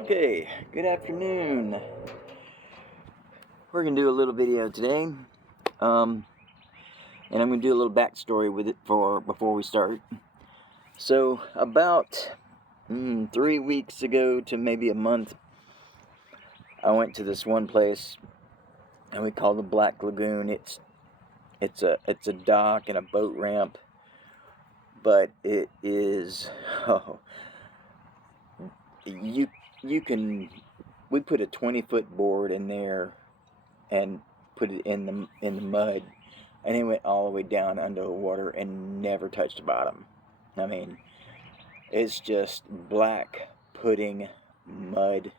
Okay, good afternoon. We're going to do a little video today. And I'm going to do a little backstory with it before we start. So, about 3 weeks ago to maybe a month, I went to this one place, and we call the Black Lagoon. It's a dock and a boat ramp, but it is we put a 20-foot board in there and put it in the mud, and it went all the way down under the water and never touched the bottom. I mean, it's just black pudding mud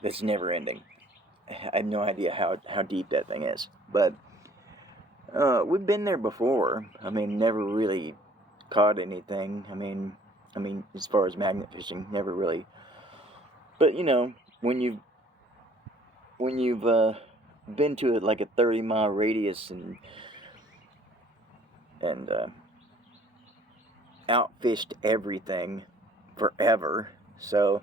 that's never ending. I have no idea how deep that thing is, but we've been there before. I mean, never really caught anything. I mean, as far as magnet fishing, never really. But you know, when you've been to like a 30-mile radius and outfished everything forever, so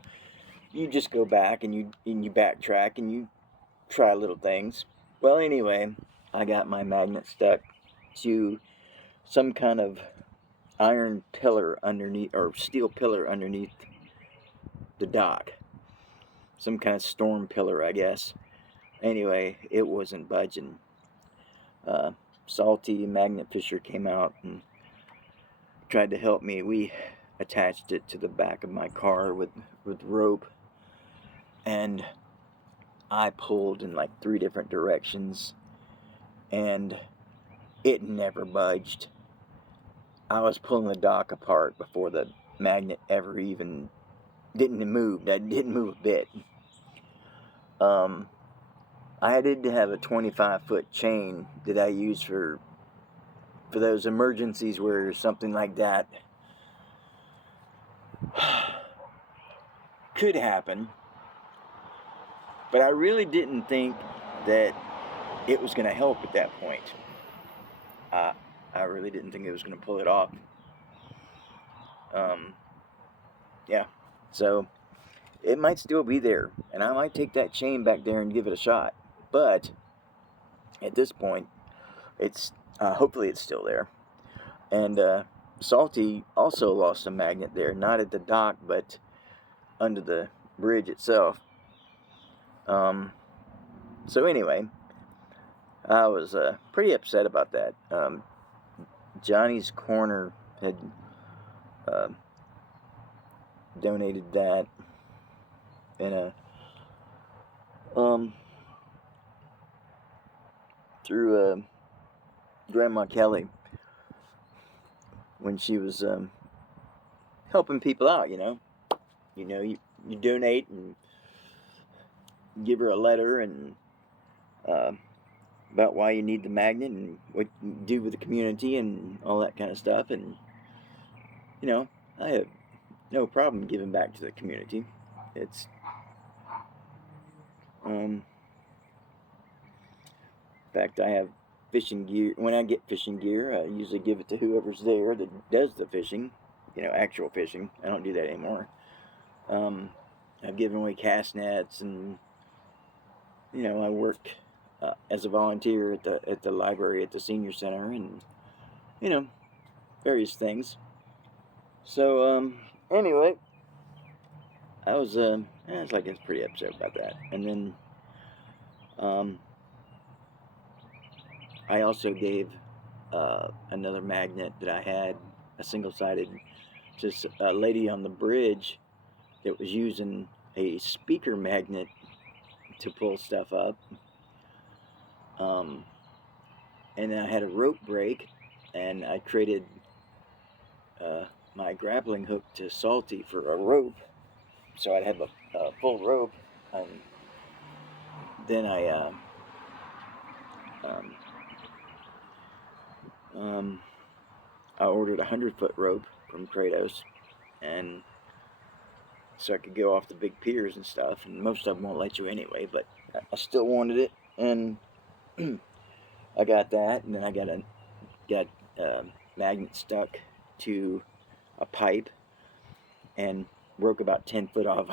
you just go back and you backtrack and you try little things. Well, anyway, I got my magnet stuck to some kind of iron pillar underneath, or steel pillar underneath the dock. Some kind of storm pillar, I guess. Anyway, it wasn't budging. Salty magnet fisher came out and tried to help me. We attached it to the back of my car with rope, and I pulled in like 3 different directions, and it never budged. I was pulling the dock apart before the magnet ever even didn't move. That didn't move a bit. I did have a 25-foot chain that I use for those emergencies where something like that could happen. But I really didn't think that it was going to help at that point. I really didn't think it was going to pull it off. Yeah, so it might still be there, and I might take that chain back there and give it a shot. But at this point, it's hopefully it's still there. And Salty also lost a magnet there, not at the dock, but under the bridge itself. So anyway, I was pretty upset about that. Johnny's Corner had donated that in a through Grandma Kelly when she was helping people out. You donate and give her a letter and about why you need the magnet and what you do with the community and all that kind of stuff. And I have no problem giving back to the community. It's in fact, I have fishing gear. When I get fishing gear, I usually give it to whoever's there that does the fishing, actual fishing. I don't do that anymore. I've given away cast nets, and I work as a volunteer at the library at the senior center, and various things. So anyway, I was pretty upset about that. And then I also gave another magnet that I had, a single-sided, to a lady on the bridge that was using a speaker magnet to pull stuff up. And then I had a rope break, and I traded my grappling hook to Salty for a rope, so I'd have a full rope. And then I ordered a 100-foot rope from Kratos, and so I could go off the big piers and stuff, and most of them won't let you anyway, but I still wanted it, and I got that, and then I got a magnet stuck to a pipe and broke about 10 foot off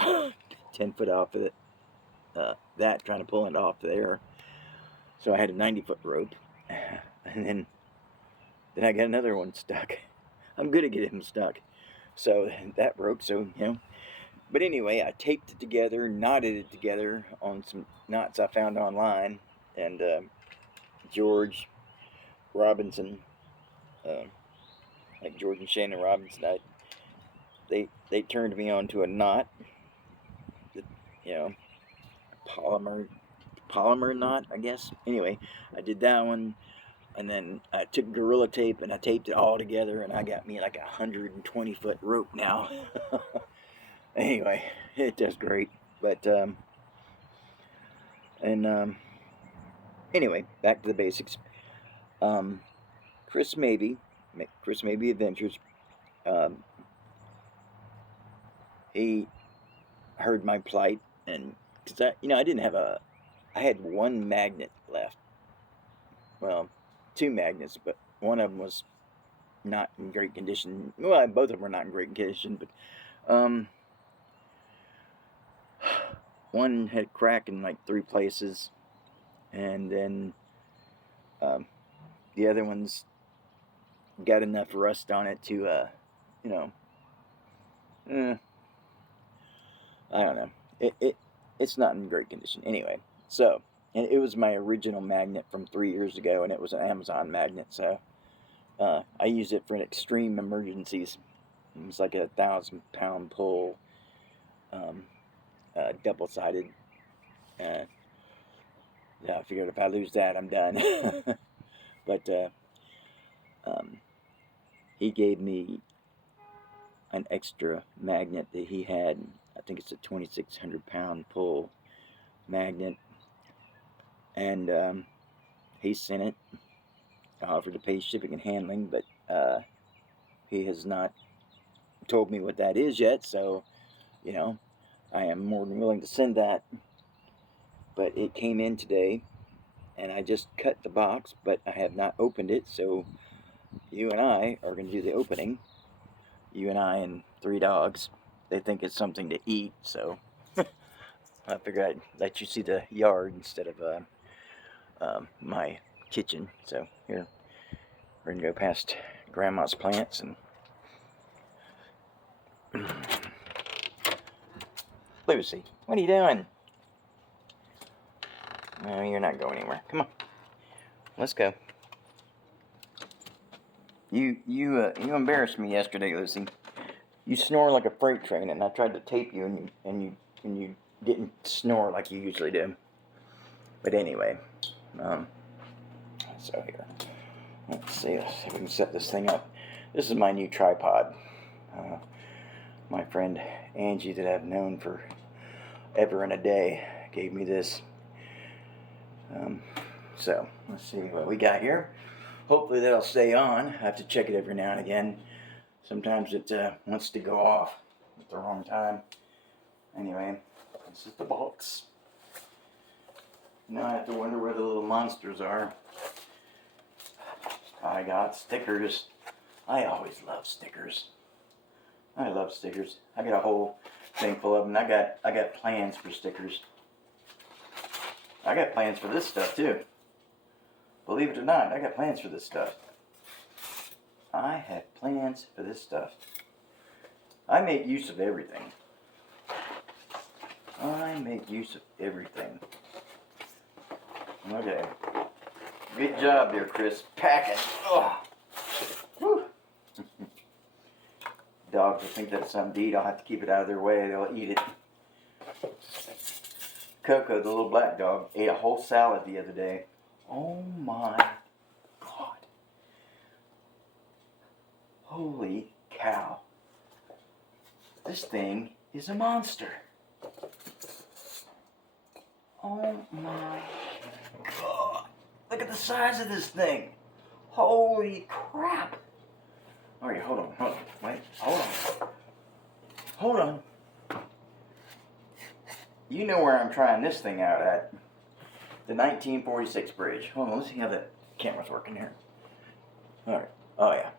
10 foot off of it, that, trying to pull it off there. So I had a 90-foot rope, and then I got another one stuck. I'm good at getting them stuck. So that broke, so, you know. But anyway, I taped it together, knotted it together on some knots I found online. And George Robinson, like George and Shannon Robinson, they turned me on to a knot, that, you know, polymer knot, I guess. Anyway, I did that one. And then I took Gorilla Tape and I taped it all together, and I got me like a 120-foot rope now. Anyway, it does great. But, anyway, back to the basics. Chris Mabie Adventures, he heard my plight, and, because I didn't have I had one magnet left. Well, 2 magnets, but one of them was not in great condition. Well, both of them were not in great condition, but one had a crack in like 3 places, and then the other one's got enough rust on it to, I don't know. It's not in great condition. Anyway, so. And it was my original magnet from 3 years ago, and it was an Amazon magnet, so I used it for extreme emergencies. It was like a 1,000-pound pull, double-sided. Yeah, I figured if I lose that, I'm done. But he gave me an extra magnet that he had. I think it's a 2,600-pound pull magnet. And he sent it. I offered to pay shipping and handling, but he has not told me what that is yet, so, I am more than willing to send that. But it came in today, and I just cut the box, but I have not opened it, so you and I are going to do the opening. You and I and 3 dogs. They think it's something to eat, so I figured I'd let you see the yard instead of my kitchen. So here, we're gonna go past Grandma's plants and Lucy, what are you doing? No, you're not going anywhere. Come on, let's go. You embarrassed me yesterday, Lucy. You snore like a freight train, and I tried to tape you, and you didn't snore like you usually do. But anyway, so here, let's see if we can set this thing up. This is my new tripod. My friend Angie, that I've known for ever and a day, gave me this. So let's see what we got here. Hopefully that'll stay on. I have to check it every now and again. Sometimes it wants to go off at the wrong time. Anyway, this is the box. Now I have to wonder where the little monsters are. I got stickers. I always love stickers. I love stickers. I got a whole thing full of them. I got plans for stickers. I got plans for this stuff too. Believe it or not, I got plans for this stuff. I have plans for this stuff. I make use of everything. I make use of everything. Okay. Good job there, Chris. Packing. Oh. Whew. Dogs will think that's something to eat. I'll have to keep it out of their way. They'll eat it. Coco, the little black dog, ate a whole salad the other day. Oh my God. Holy cow. This thing is a monster. Oh my God. Look at the size of this thing. Holy crap. Alright, hold on. Wait, hold on. You know where I'm trying this thing out at. The 1946 bridge. Hold on, let's see how the camera's working here. Alright, oh yeah.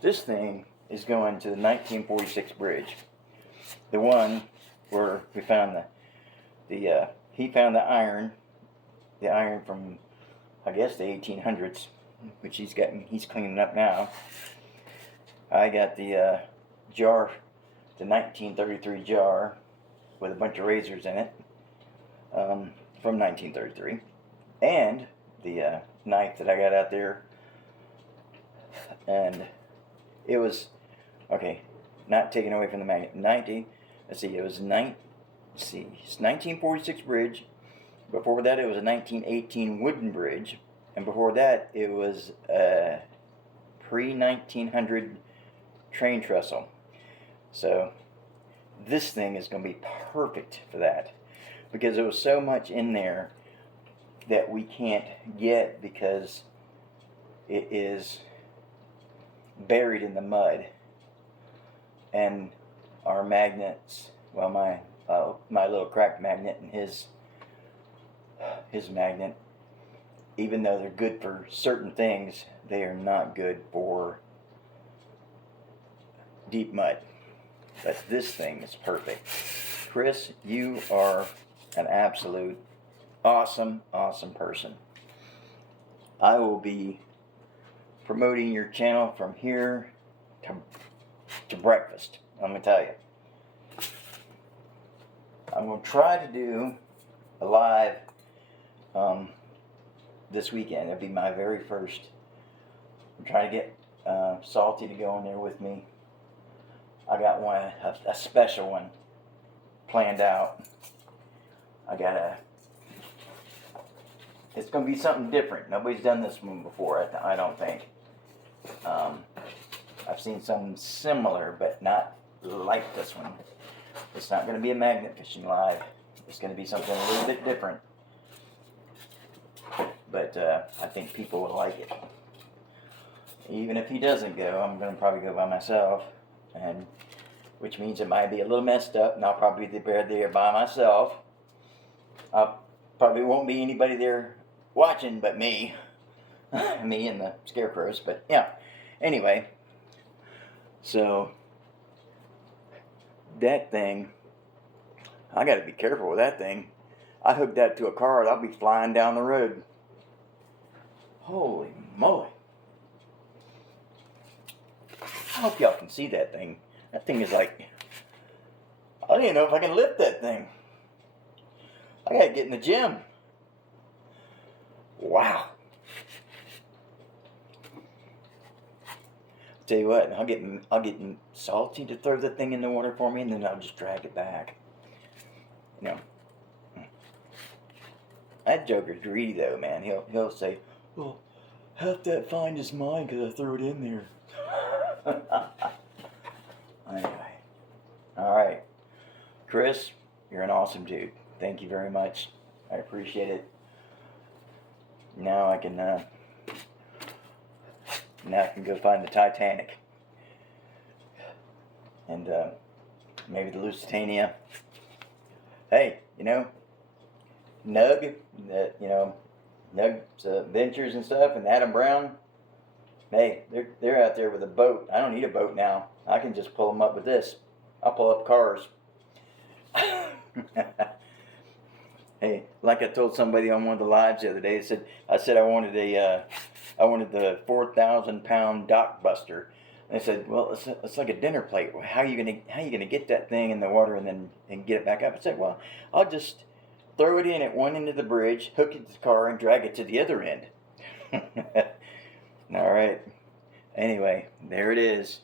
This thing is going to the 1946 bridge. The one where we found he found the iron from, I guess, the 1800s, which he's cleaning up now. I got the jar, the 1933 jar with a bunch of razors in it, from 1933, and the knife that I got out there, and it was, okay, not taken away from the magnet. It's 1946 bridge. Before that, it was a 1918 wooden bridge, and before that, it was a pre-1900 train trestle. So this thing is going to be perfect for that, because there was so much in there that we can't get because it is buried in the mud. And our magnets, well, my little cracked magnet and his magnet, even though they're good for certain things, they are not good for deep mud. But this thing is perfect. Chris, you are an absolute awesome person. I will be promoting your channel from here to breakfast. I'm going to tell you. I'm going to try to do a live this weekend. It'll be my very first. I'm trying to get Salty to go in there with me. I got one, a special one planned out. It's going to be something different. Nobody's done this one before, I don't think. I've seen something similar, but not like this one. It's not going to be a magnet fishing live. It's going to be something a little bit different. But I think people will like it. Even if he doesn't go, I'm going to probably go by myself, and which means it might be a little messed up, and I'll probably be there by myself. Probably won't be anybody there watching but me. Me and the scarecrows, but yeah. Anyway, so that thing, I got to be careful with that thing. I hooked that to a car, I'll be flying down the road. Holy moly. I hope y'all can see that thing. That thing is like, I don't even know if I can lift that thing. I gotta get in the gym. Wow. Tell you what, I'll get Salty to throw the thing in the water for me, and then I'll just drag it back. You know, that joker's greedy though, man. He'll say, "Well, half that fine is mine because I threw it in there." Anyway, all right, Chris, you're an awesome dude. Thank you very much. I appreciate it. Now I can go find the Titanic and maybe the Lusitania. Hey, Nug's Adventures and stuff, and Adam Brown. Hey, they're out there with a boat. I don't need a boat now. I can just pull them up with this. I'll pull up cars. Hey, like I told somebody on one of the lives the other day, I said I wanted the 4,000-pound dock buster. And they said, well, it's like a dinner plate. How are you gonna get that thing in the water and get it back up? I said, well, I'll just throw it in at one end of the bridge, hook it to the car, and drag it to the other end. All right. Anyway, there it is.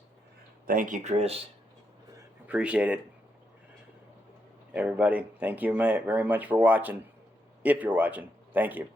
Thank you, Chris. Appreciate it. Everybody, thank you very much for watching. If you're watching, thank you.